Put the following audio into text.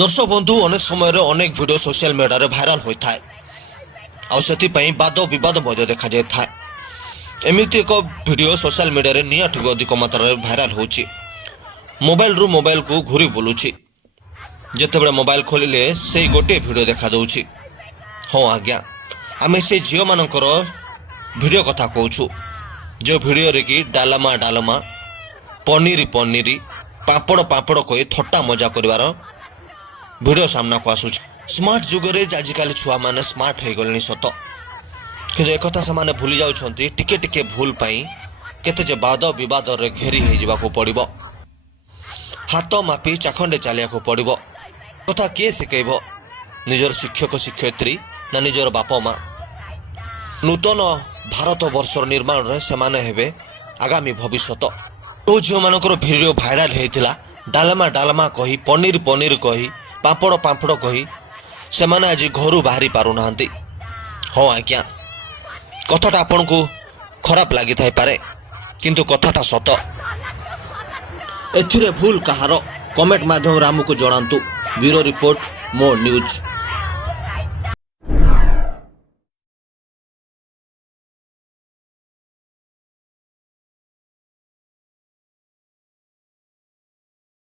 दर्शक बंधु अनेक समय अनेक वीडियो सोशल मीडिया भाइराल होता है आउ बाद बद देखा जाए। एमती एक वीडियो सोशल मीडिया निहाठी अधिक मात्रा भाइराल हो मोबाइल रु मोबाइल को घूरी बुलूची जितेबले मोबाइल खोलिले से गोटे वीडियो देखा दूची। हाँ आज्ञा आम से झील मानकर वीडियो कथा कहूँ जो वीडियो रे कि डालमा डालमा पनीर पनीर पापड़ पापड़ कही थट्टा मजा कर वीडियो सामना को आसूँ। स्मार्ट जुगरे आजिकल छुआ मैंने स्मार्ट हो गले सत कि एक से भूली जाउछंती टिके टिके भूल पाई केते जे वाद विवाद रे घेरी हो जावाक पड़िबो। हाथ मापी चाखंडे चलिया पड़िबो। कथा किए शिखेब निजर शिक्षक शिक्षयित्री ना निजर बाप माँ। नूतन भारत वर्षर निर्माण रे सेमाने हेबे आगामी भविष्यत। तो झील मानकर वीडियो भाइराल होता डालमा डालमा कही पनीर पनीर कही पापड़ पापड़ कही से माने आज घर बाहरी पारु नाहंती। हाँ आज्ञा कथाटा आपन को खराब लगी थाई पारे किंतु कथाटा सत। एथिरे भूल कहार कमेंट माध्यम आमको जणांतु। ब्यूरो रिपोर्ट मो न्यूज।